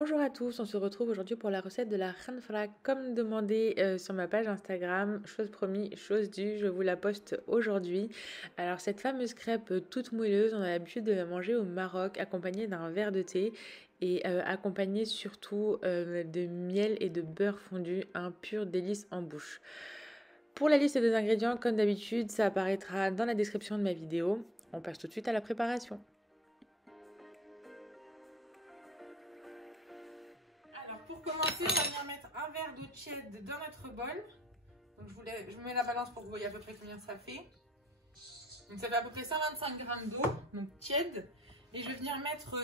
Bonjour à tous, on se retrouve aujourd'hui pour la recette de la khanfra comme demandé sur ma page Instagram. Chose promis, chose due, je vous la poste aujourd'hui. Alors cette fameuse crêpe toute moelleuse, on a l'habitude de la manger au Maroc accompagnée d'un verre de thé et accompagnée surtout de miel et de beurre fondu, un pur délice en bouche. Pour la liste des ingrédients, comme d'habitude, ça apparaîtra dans la description de ma vidéo. On passe tout de suite à la préparation. Alors pour commencer, on va venir mettre un verre d'eau tiède dans notre bol. Donc je vous mets la balance pour que vous voyez à peu près combien ça fait. Donc ça fait à peu près 125 g d'eau, donc tiède. Et je vais venir mettre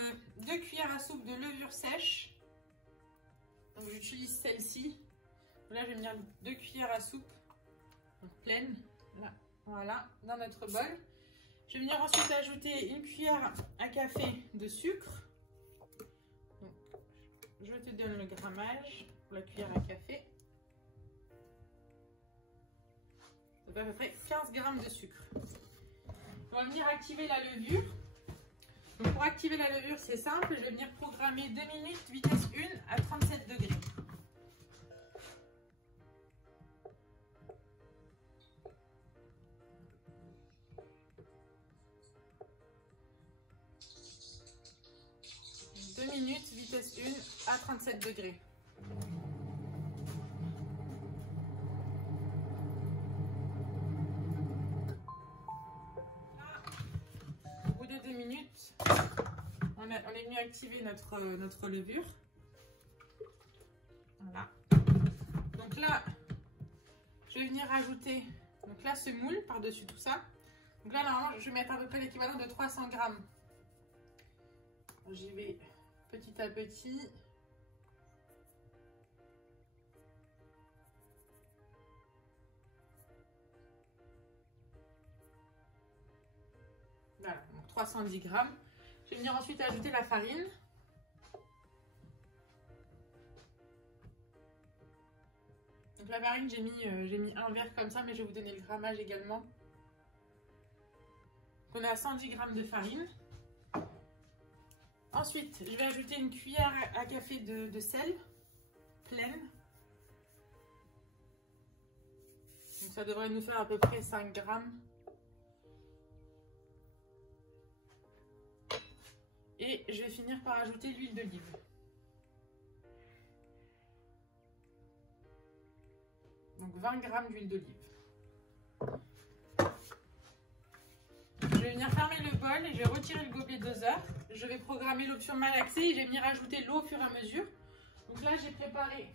2 cuillères à soupe de levure sèche. Donc j'utilise celle-ci. Là je vais venir 2 cuillères à soupe, donc pleines, là, voilà, dans notre bol. Je vais venir ensuite ajouter une cuillère à café de sucre. Donc, je te donne le grammage pour la cuillère à café. Ça fait à peu près 15 g de sucre. On va venir activer la levure. Donc pour activer la levure, c'est simple. Je vais venir programmer 2 minutes, vitesse 1 à 37 degrés. Deux minutes, vitesse 1 à 37 degrés. Au bout de 2 minutes, on est venu activer notre levure. Voilà. Donc là, je vais venir rajouter donc la semoule par-dessus tout ça. Donc là, normalement, je vais mettre à peu près l'équivalent de 300 g. J'y vais petit à petit. Voilà, donc 310 g. Je vais venir ensuite ajouter la farine. Donc la farine, j'ai mis un verre comme ça, mais je vais vous donner le grammage également. Donc on est à 110 g de farine. Ensuite, je vais ajouter une cuillère à café de sel, pleine. Donc ça devrait nous faire à peu près 5 g. Et je vais finir par ajouter l'huile d'olive. Donc 20 g d'huile d'olive. Je vais venir fermer le bol et je vais retirer le gobelet doseur. Je vais programmer l'option malaxée et je vais venir ajouter l'eau au fur et à mesure. Donc là j'ai préparé,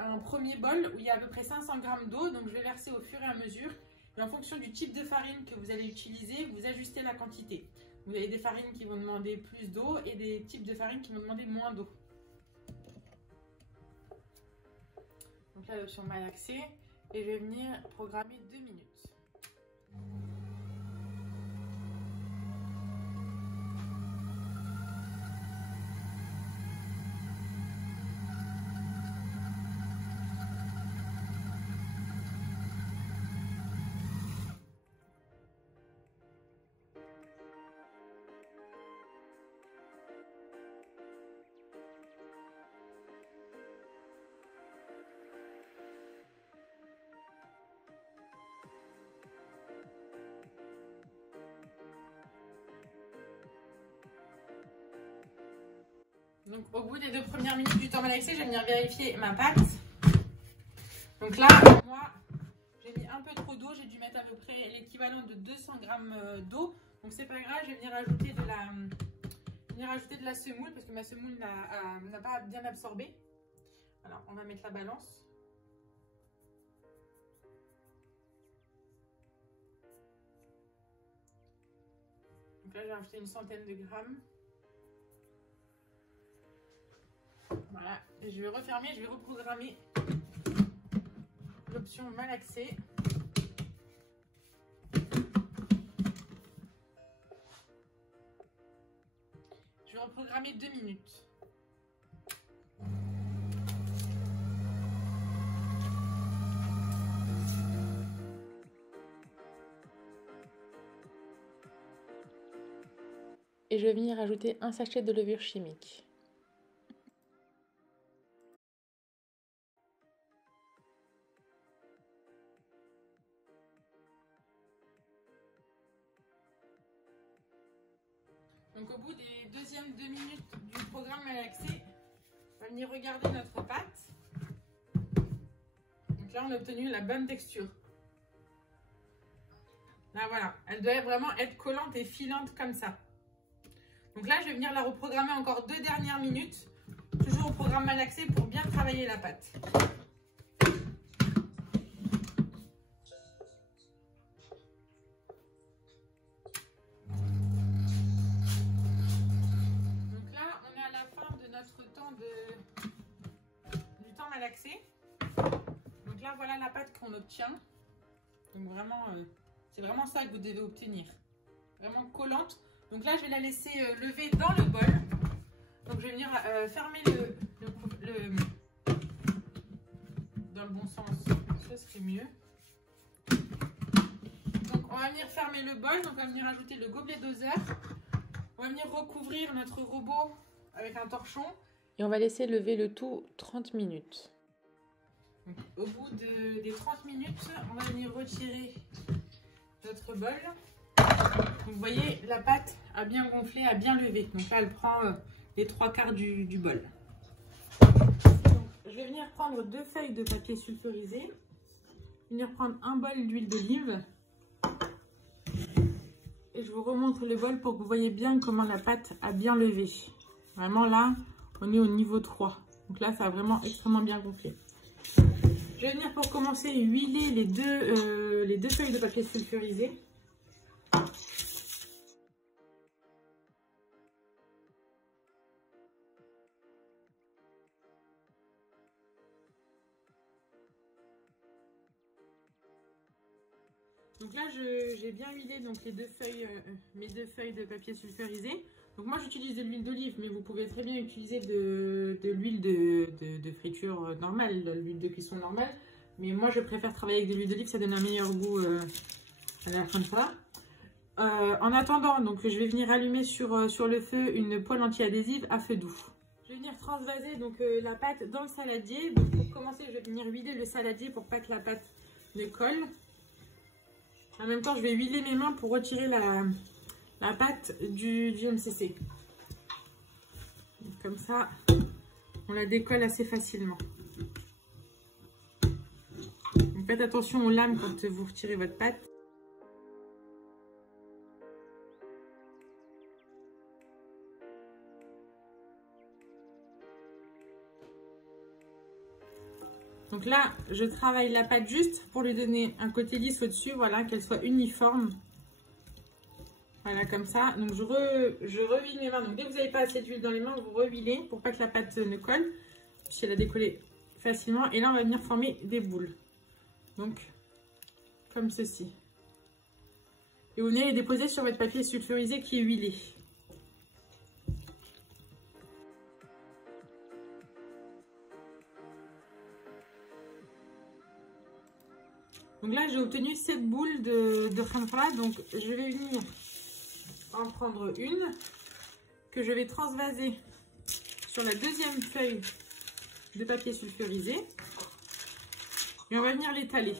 un premier bol où il y a à peu près 500 g d'eau. Donc je vais verser au fur et à mesure. Et en fonction du type de farine que vous allez utiliser, vous ajustez la quantité. Vous avez des farines qui vont demander plus d'eau et des types de farines qui vont demander moins d'eau. Donc là l'option malaxée. Et je vais venir programmer 2 minutes. Donc au bout des 2 premières minutes du temps malaxé, je vais venir vérifier ma pâte. Donc là, moi, j'ai mis un peu trop d'eau. J'ai dû mettre à peu près l'équivalent de 200 g d'eau. Donc c'est pas grave, je vais venir ajouter de la semoule parce que ma semoule n'a pas bien absorbé. Alors on va mettre la balance. Donc là, j'ai rajouté une centaine de grammes. Voilà, et je vais refermer, je vais reprogrammer l'option malaxée. Je vais reprogrammer 2 minutes. Et je vais venir ajouter un sachet de levure chimique. Donc au bout des deuxièmes 2 minutes du programme malaxé, on va venir regarder notre pâte. Donc là on a obtenu la bonne texture. Là voilà, elle doit vraiment être collante et filante comme ça. Donc là je vais venir la reprogrammer encore 2 dernières minutes, toujours au programme malaxé pour bien travailler la pâte. Du temps malaxé. Donc là voilà la pâte qu'on obtient. Donc vraiment c'est vraiment ça que vous devez obtenir, vraiment collante. Donc là je vais la laisser lever dans le bol. Donc je vais venir fermer dans le bon sens, ce serait mieux. Donc on va venir fermer le bol, donc on va venir ajouter le gobelet doseur. On va venir recouvrir notre robot avec un torchon. Et on va laisser lever le tout 30 minutes. Donc, au bout des 30 minutes, on va venir retirer notre bol. Donc, vous voyez, la pâte a bien gonflé, a bien levé. Donc là, elle prend les 3/4 du bol. Donc, je vais venir prendre 2 feuilles de papier sulfurisé. Venir prendre un bol d'huile d'olive. Et je vous remontre le bol pour que vous voyez bien comment la pâte a bien levé. Vraiment là, on est au niveau 3. Donc là, ça a vraiment extrêmement bien gonflé. Je vais venir pour commencer huiler les deux feuilles de papier sulfurisé. Donc là, j'ai bien huilé donc mes 2 feuilles de papier sulfurisé. Donc moi, j'utilise de l'huile d'olive, mais vous pouvez très bien utiliser de l'huile de friture normale, de l'huile de cuisson normale. Mais moi, je préfère travailler avec de l'huile d'olive, ça donne un meilleur goût à la fin de ça. En attendant, donc, je vais venir allumer sur le feu une poêle anti-adhésive à feu doux. Je vais venir transvaser donc, la pâte dans le saladier. Donc, pour commencer, je vais venir huiler le saladier pour pas que la pâte ne colle. En même temps, je vais huiler mes mains pour retirer la pâte du MCC. Comme ça, on la décolle assez facilement. Donc, faites attention aux lames quand vous retirez votre pâte. Donc là, je travaille la pâte juste pour lui donner un côté lisse au-dessus, voilà, qu'elle soit uniforme. Voilà, comme ça. Donc je rehuile mes mains. Donc dès que vous n'avez pas assez d'huile dans les mains, vous rehuilez pour pas que la pâte ne colle. Puis elle a décollé facilement. Et là, on va venir former des boules. Donc, comme ceci. Et vous venez les déposer sur votre papier sulfurisé qui est huilé. Donc là, j'ai obtenu 7 boules de khanfra. Donc, je vais venir en prendre une que je vais transvaser sur la deuxième feuille de papier sulfurisé. Et on va venir l'étaler.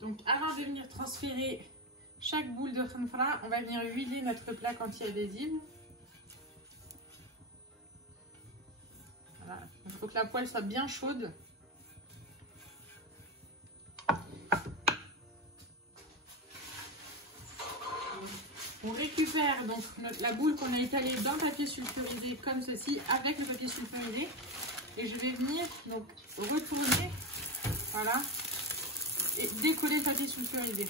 Donc avant de venir transférer chaque boule de khanfra, on va venir huiler notre plaque anti-adhésive. Voilà. Il faut que la poêle soit bien chaude. On récupère donc la boule qu'on a étalée dans le papier sulfurisé comme ceci, avec le papier sulfurisé. Et je vais venir donc retourner, voilà, et décoller le papier sulfurisé.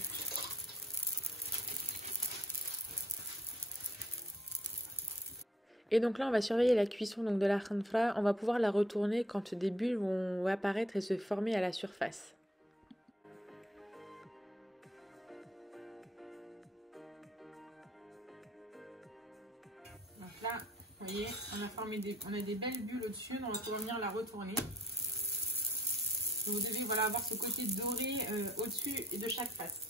Et donc là, on va surveiller la cuisson donc, de la khanfra. On va pouvoir la retourner quand des bulles vont apparaître et se former à la surface. Vous voyez, on a des belles bulles au-dessus, donc on va pouvoir venir la retourner. Vous devez voilà, avoir ce côté doré au-dessus et de chaque face.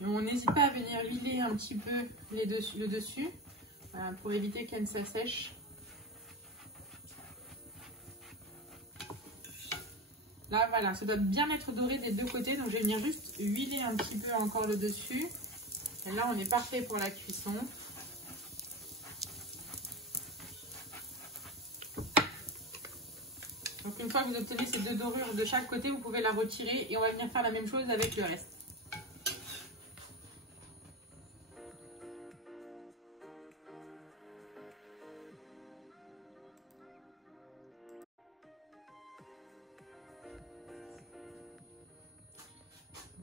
Et on n'hésite pas à venir huiler un petit peu le dessus voilà, pour éviter qu'elle s'assèche. Là voilà, ça doit bien être doré des deux côtés, donc je vais venir juste huiler un petit peu encore le dessus. Et là on est parfait pour la cuisson. Donc une fois que vous obtenez ces deux dorures de chaque côté, vous pouvez la retirer et on va venir faire la même chose avec le reste.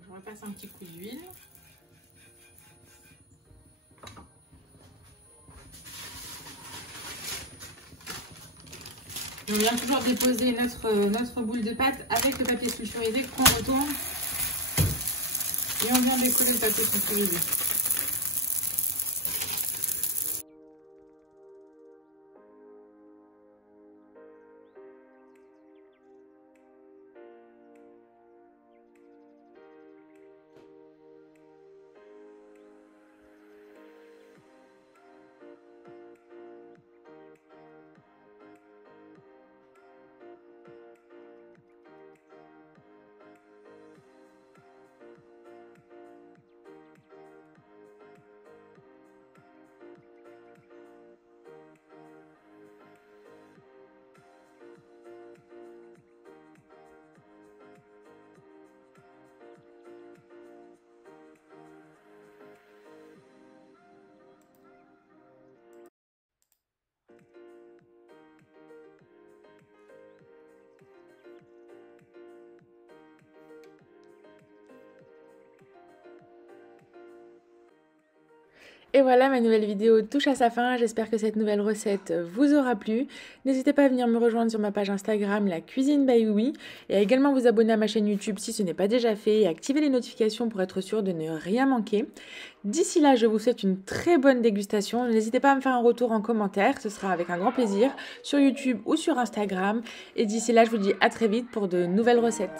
Je repasse un petit coup d'huile. On vient toujours déposer notre boule de pâte avec le papier sulfurisé qu'on retourne et on vient décoller le papier sulfurisé. Et voilà, ma nouvelle vidéo touche à sa fin. J'espère que cette nouvelle recette vous aura plu. N'hésitez pas à venir me rejoindre sur ma page Instagram, La Cuisine by Oui, et à également vous abonner à ma chaîne YouTube si ce n'est pas déjà fait et activer les notifications pour être sûr de ne rien manquer. D'ici là, je vous souhaite une très bonne dégustation. N'hésitez pas à me faire un retour en commentaire, ce sera avec un grand plaisir sur YouTube ou sur Instagram. Et d'ici là, je vous dis à très vite pour de nouvelles recettes.